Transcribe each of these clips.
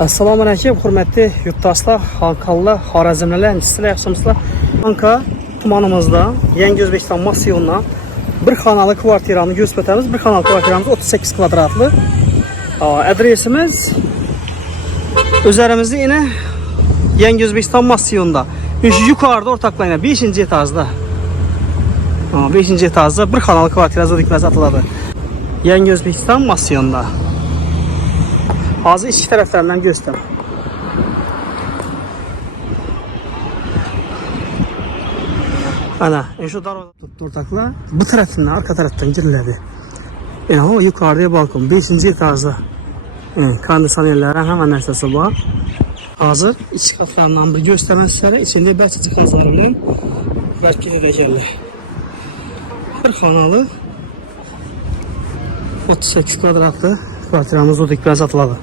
Assalamu alaikum, hürmetli yurttaşlar, Xankallı, Xorazmliler, sizler yaxşımısınızlar? Xanka tumanımızda Yeni Özbekistan Massiyondan bir xanalı kvartiranı göstərimiz. Bir xanalı kvartiramız 38 kvadratlı. Adresimiz üzerimizde yine Yeni Özbekistan Massiyonda. Yukarıda ortaklayına 5. etajda. 5. etajda bir xanalı kvartirazda dikməsi atıladı. Yeni Özbekistan Massiyonda. Hazır iki taraflarından göster. Ana, şu darvaza ortakla bu tarafından arka taraftan girildi. Yani o yukarıda balkon 5. etajda. Kondisionerlerin hemen nersesi var. Hazır iç katlarından bir göstermezleri içinde belki cihazları bilen belki edecekler. Bir kanalı 38 kvadratlı kvartiramız o dikbaz atıladı.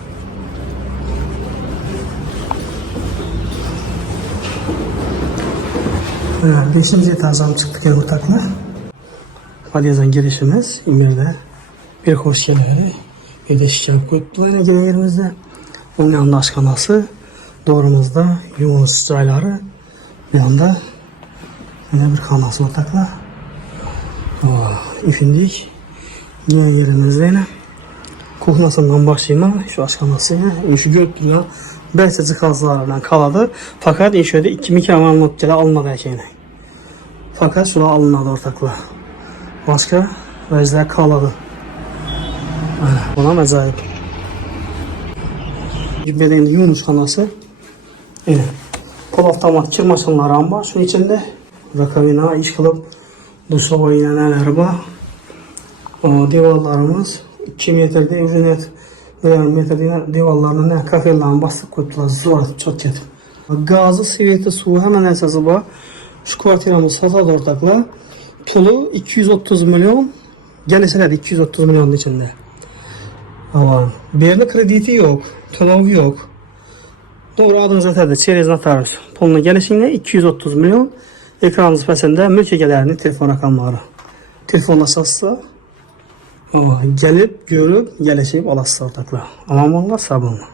Evet, 5. etajdan çıktık el ortakla. Palyazan girişimiz İmir'de bir hoş gelir. Bir de şikayet koydular yine yerimizde. Onun yanında aşkanası. Doğrumuzda Yunus çayları. Bir anda yine bir kanası ortakla. İfindik. Yine yerimizde yine. Kuhnasından başlayayım. Şu aşkanası yine. Şu gördüler. Belki cihazlarından kaladı. Fakat inşöyle 2 mükemmel modeli almadı şeyini. Fakat şuna alınmadı ortakla. Başka vəzlər kaladı. Buna acayip. Belirli Yunus kanası. Yine. Pol avtomat kir maşınları var. Şunun içinde rakamina iş kılıp duşa ile neler var. Divarlarımız 2 metrede ücret metrede divarlarına ne kafelerine basıp koydular. Zor çok kötü. Gazı, siveti, su hemen esası var. Şu kvartiramız satıladı ortakla. Pulu 230 milyon. Gelirseler 230 milyonun içinde. Ama birinin krediti yok. Tönavı yok. Doğru adınız ötədir. Çerez notarız. Puluna gelişinle 230 milyon. Ekranınız pesende mülk egelerini telefon rakamları. Telefonlaşarsa gelip görüp gelişip alasınız ortakla. Aman Allah sabırlı.